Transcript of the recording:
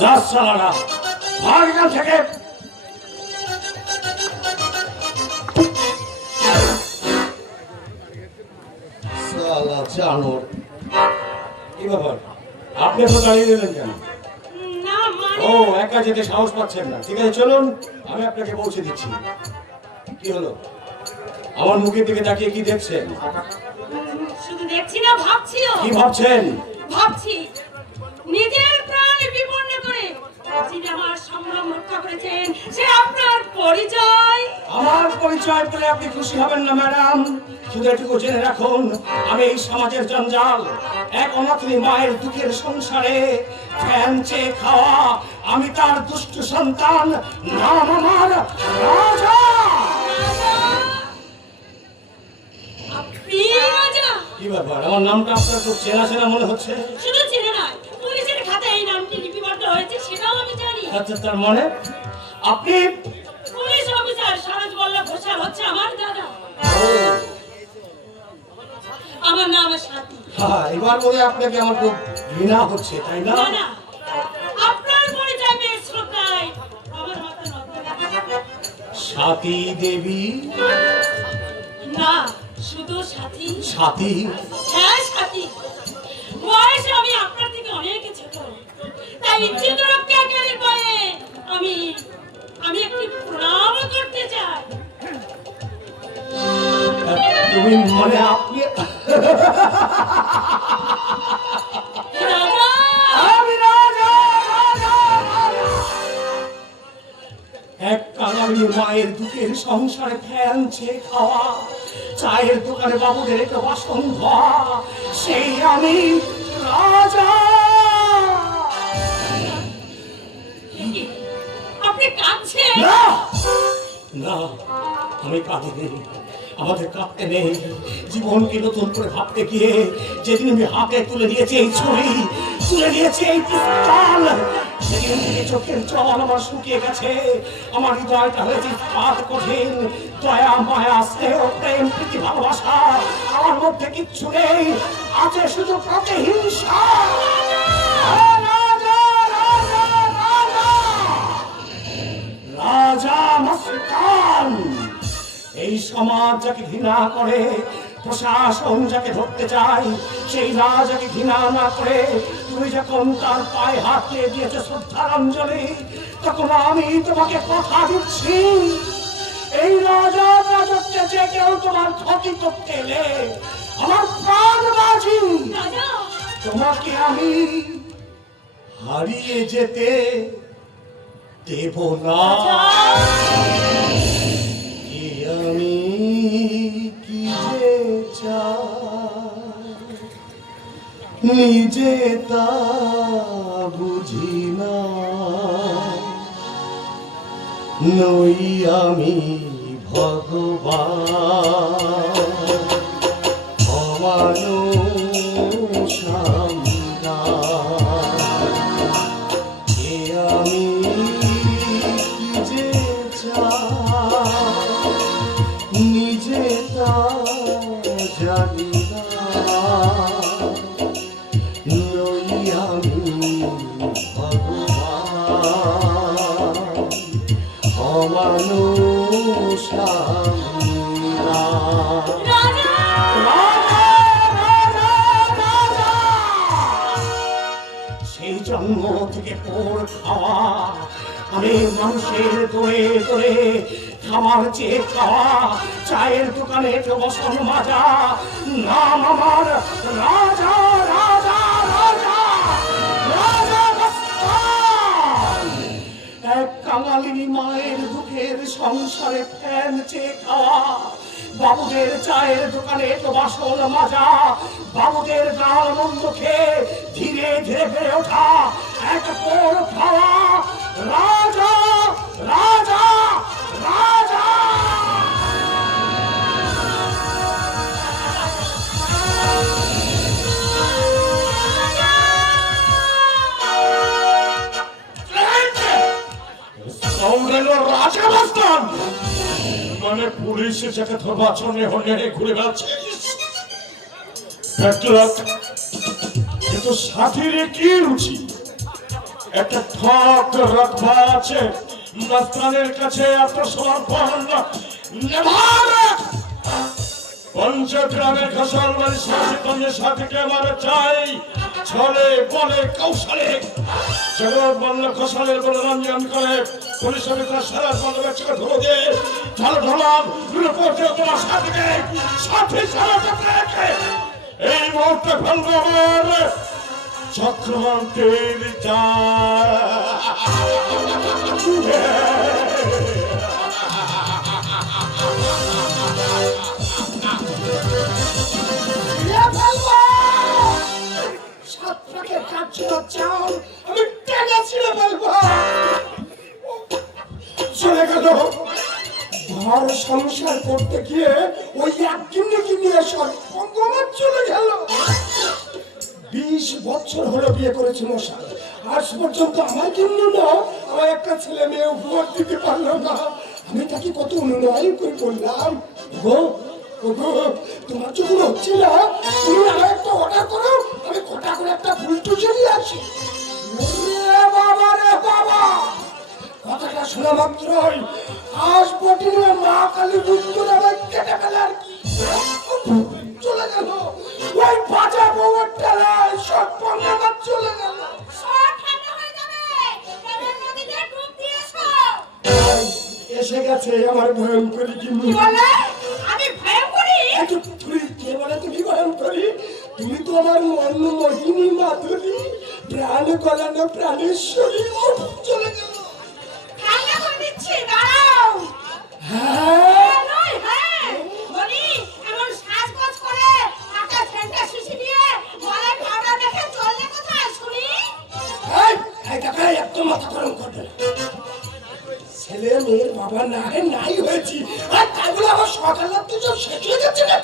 যা সালারা ভাগ এখান থেকে। সালা জানোর, কি ব্যাপার আপনি তো দাঁড়িয়ে দিলেন কেন? ও একা যেতে সাহস পাচ্ছেন না, ঠিক আছে চলুন আমি আপনাকে পৌঁছে দিচ্ছি। কি হলো, আমার মুখের দিকে তাকিয়ে কি দেখছেন? শুধু দেখছি না, ভাবছিও। কি ভাবছেন? ভাবছি নিজের প্রাণ বিপন্ন করে যিনি আমার সম্ভ্রম রক্ষা করেছেন সে আপনার পরিচয়। আমার পরিচয় পেলে আপনি খুশি হবেন না ম্যাডাম। শুধু এটুকু জেনে রাখুন, আমি এই সমাজের জঞ্জাল, এক অনাথিনী মায়ের দুঃখের সংসারে ফ্যান চেয়ে খাওয়া আমি তার দুষ্ট সন্তান। নাম আমার রাজা। আপনি রাজা? কি ব্যাপার, আমার নামটা আপনার খুব চেনা চেনা মনে হচ্ছে। শুধু চিনে নয়, পুলিশের খাতায় এই নামটি লিপিবদ্ধ হয়েছে সেটাও আমি জানি। আচ্ছা, তার মানে আপনি পুলিশ অফিসার সরোজ বল্লভ ঘোষাল হচ্ছে আমার দাদা। আমার নাম স্বাতী। হ্যাঁ, এবার বলে আপনাকে আমার খুব ঘৃণা হচ্ছে, তাই না? না না, আপনার পরিচয় পেয়ে শ্রদ্ধায় আমার মাথা নত। স্বাতী দেবী? না, শুধু সাথী। স্বাতী? হ্যাঁ সাথী। বয়সে আমি আপনার থেকে অনেক ছোট, তাই চিত্রকের পায়ে আমি একটি প্রণাম করতে চাই। তুমি মানে আপনি? রাজা! আমি রাজা, রাজা, রাজা। এক কাঙালি মায়ের দুঃখের সংসারে ফ্যান চেয়ে খাওয়া, চায়ের দোকানে বাবুদের একটা বাসন ধোয়া, সেই আমি রাজা। আপনি কাঁদছেন? না না, আমি কাঁদিনি, আমাদের কাঁদতে নেই। জীবনকে নতুন করে ভাবতে গিয়ে যেদিন আমি হাতে তুলে নিয়েছি এই ছুরি, তুলে নিয়েছি এই পিস্তল, সেদিন থেকে চোখের জল আমার শুকিয়ে গেছে। আমার হৃদয়টা হয়েছে পাত কঠিন। দয়া মায়া স্নেহ প্রেম প্রীতি ভালোবাসা আমার মধ্যে কিচ্ছু নেই, আছে শুধু প্রতিহিংসা। রাজা, রাজা, রাজা, রাজা মস্তান। এই সমাজ যাকে ঘৃণা করে, প্রশাসন যাকে ধরতে চায়, সেই রাজাকে ঘৃণা না করে তুমি যখন তার পায়ে হাত দিয়ে দিয়েছো শ্রদ্ধাঞ্জলি, তখন আমি তোমাকে কথা দিচ্ছি, এই রাজার রাজত্বে যে কেউ তোমার ক্ষতি করতে এলে আমার প্রাণ বাজি, রাজা! তোমাকে আমি হারিয়ে যেতে দেব না। আমি কি যে চাই নিজে তা বুঝি না, নই আমি ভগবান অমানুষ আমি না। এ আমি কি যে চাই নিজে তা জানি না, নই আমি ভগবান অমানুষ আমি না। সেই জন্ম থেকে পোর খাওয়া আমি মানুষের দোয়ে দোয়ে খাবার চেয়ে খাওয়া, চায়ের দোকানে বসন মাজা, নাম আমার রাজা, রাজা, রাজা, রাজা মস্তান। এক কাঙালি মায়ের দুঃখের সংসারে ফ্যান চেয়ে খাওয়া, বাবুদের চায়ের দোকানে বাসন মাজা, বাবুদের গান মন্দ খেয়ে ধীরে ধীরে বেড়ে ওঠা এক পোর খাওয়া রাজা, রাজা, রাজা। রাজা মস্তান মানে পুলিশ এসে ধর্মাচরণে হনে ঘুরে বেড়াচ্ছে। কিন্তু সাথীরে কি রুচি, একটা ঠক রাখবা আছে মাস্তানের কাছে আত্মসমর্পণ পঞ্চগ্রামের খসল বাড়ি শাসিতনের সাথীকে মারা চাই ছলে বলে কৌশলে জগৎ বন্য খসলের বলে রঞ্জন করে পুলিশের ভিতরে সারা বন্ধ ব্যবসাকে ধরে দিয়ে ঢালো ঢালাম তোমার সাথীকে সাথী সারা রেখে এই মুহূর্তে ফেলবো আমার চক্রবর্তীর সাতটাকে কাটছিল চাল আমি টেনে ছিঁড়ে ফেলবো চলে গেল ঘর সংসার করতে গিয়ে ওই একদিনে কি নিয়ে সর্বঙ্গমান চলে গেল 20 বছর হলো বিয়ে করেছি মশাই আজ পর্যন্ত আমার জন্য না আমার একটা ছেলে মেয়ে উপহার দিতে পারলো না আমি তাকে কত উন্নয়ন করে বললাম গো ওগো তোমার যখন হচ্ছে না তুমি আমার একটা অর্ডার করো আমি ঘটা করে একটা ফুল টুসে নিয়ে আসি রে বাবা কথাটা শোনা মাত্রই আজ বটিনের মা কালী রূপ করে আমার কেটে ফেলে আর কি চলে গেল ওই বাজা বউয়ের ঠেলায় সব পঙ্গা চলে গেল সব ঠান্ডা হয়ে যাবে এবার নদীতে ডুব দিয়েছো এসে গেছে আমার ভয়ঙ্করী কিন্তু কি বলে আমি ভয় করি একটু তুমি কে বলে তুমি ভয়ঙ্করী তুমি তো আমার মন মোহিনী মাধুরী প্রাণ গলানো প্রাণেশ্বরী চলে গেল ঠান্ডা করে দিচ্ছি দাঁড়াও হ্যাঁ নয় হ্যাঁ বলি এমন সাজগোজ করে হাতে ছেঁটা শিশি দিয়ে গলায় পাউডার মেখে চললে কোথায় শুনি এই টাকা একদম মাথা গরম করবে না। ছেলে মেয়ের বাবা নাই হয়েছি আর তাই বলে আমার সকাল রাত্রি সব শেষ হয়ে যাচ্ছে না